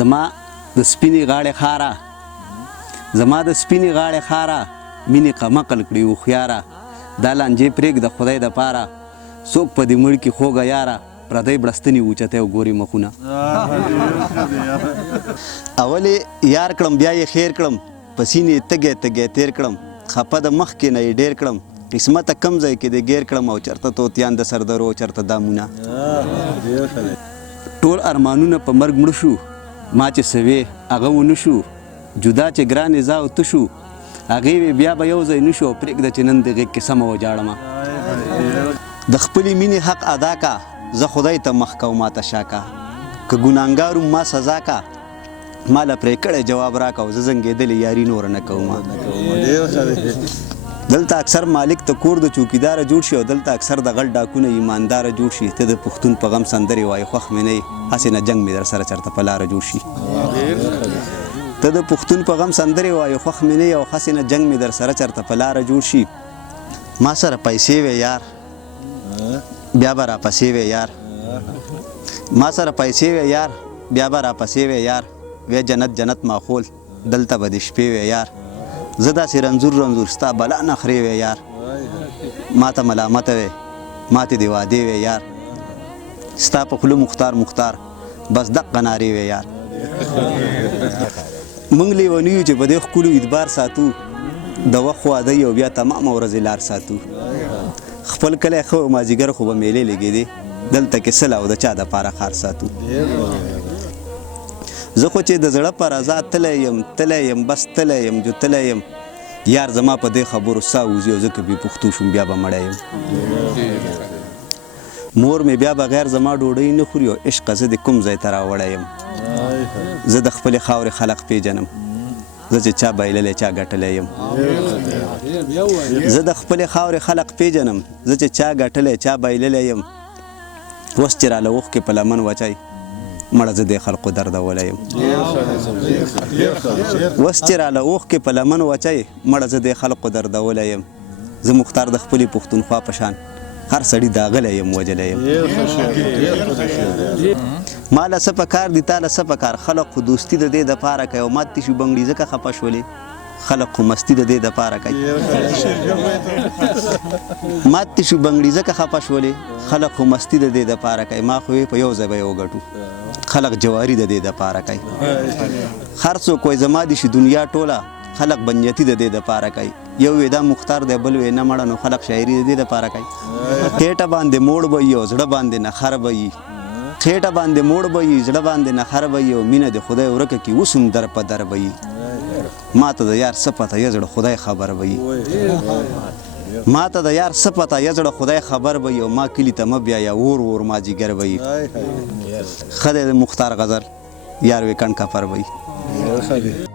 زما د سپینې غاړې خاره زما د سپینې غاړې خاره مینې قمقل کړي هوښیاره دا لانجې پرېږده خدای دپاره څوک په دې مړ کې خوږه یاره پردی بړستنې اوچتی او ګورې مخونه اول یار کړم بیا یې خیر کړم په سینې تږی تږی تیر کړم خپه د مخکې نه یې ډېر کړم قسمته کم ځای کې دې ګیر کړم او چېرته توتیان د سردرو چېرته دامونه ټول ارمانونه په مرګ مړه شو ما چې سوې هغه ونه شو جدا چې ګرانې زه او ته شو هغې وې بیا به یو ځای نه شو پرېږده چې نن د غېږ کې سمه وجاړمه د خپلې مینې حق ادا کا زه خدای ته مخ کو ماته شا کا که ګناهګار ما سزا کا ما له پرې کړی جواب راکه او زه زنګېدلې یاري نوره نه کومه دلته اکثر مالک ته کور د چوکیداره جوړ شي او دلته اکثر د غل ډاکونه ایمانداره جوړ شي ته د پښتون په غم سندرې وایې خوښ مې نه یې هسې نه جنګ مې در سره چېرته په لاره جوړ شي ته د پښتون په غم سندرې وایې خوښ مې نه یې او هسې نه جنګ مې در سره چېرته په لاره جوړ شي ما سره پیسې وې یار بیا به راپسې وې یار ما سره پیسې وې یار بیا به راپسې وې یار وې جنت جنت ماحول دلته به دې شپې وې یار زه داسې رنځور رنځور ستا بلا نخرې وې یار ما ته ملامته وې ما ته دې وعدې وې یار ستا په خوله مختار مختار بس دقه نارې وې یار موږ لیوني یو چې په دې ښکلو اعتبار ساتو د وخت واده یو بیا تمامه ورځې لار ساتو خپل کلی ښه مازدیګر خو به میلې لګېدې دلته کې سله او د چا دپاره ښار ساتو زه خو چې د زړه په رضا تلی یم بس تلی یم جو تلی یم یار زما په دې خبرو سا وځي او زه که بې پښتو شوم بیا به مړی یم مور مې بیا بغیر زما ډوډۍ نه خوري او عشقه زه د کوم ځای ته راوړی یم زه د خپلې خاورې خلق پیژنم زه چې چا بایللی چا ګټلی یم زه د خپلې خاورې خلق پیژنم زه چې چا ګټلی چا بایللی یم اوس چې راله اوښکې په لمن وچی مړه زه دې خلقو دردولی یم اوس چې راله اوښکې په لمن وچی مړه زه دې خلقو دردولی یم زه مختار د خپلې پښتونخوا په شان هر سړي داغلی یم وجلی یم ما له څه په کار دي تا له څه په کار خلق خو دوستي د دې دپاره کوي او مات دې شو بنګړي ځکه خفه شولې خلق خو مستی د دې دپاره کوي مات دې شو بنګړي ځکه خفه شولې خلق خو مستی د دې دپاره کوي ما خو په یو ځای به یې وګټو خلق جواري د دې دپاره کوي هر څوک وایي زما دې شي دنیا ټوله خلق بنیتي د دې دپاره کوي یو وی دا مختار دی بل وی نه مړه نو خلق شاعري د دې دپاره کوي خېټه باندې موړ به وي او زړه باندې نخر به وي خېټه باندې موړ به وي زړه باندې نخر به وي او مینه د خدای ورکه کې اوس هم در په در به وي ما ته د یار څه پته یې زړه خدای خبر به وي ما ته د یار څه پته یې زړه خدای خبر به وي او ما کلي ته مه بیایه اور مازدیګر به وي ښه دی د مختار غزل یار وی کڼ کفر به وي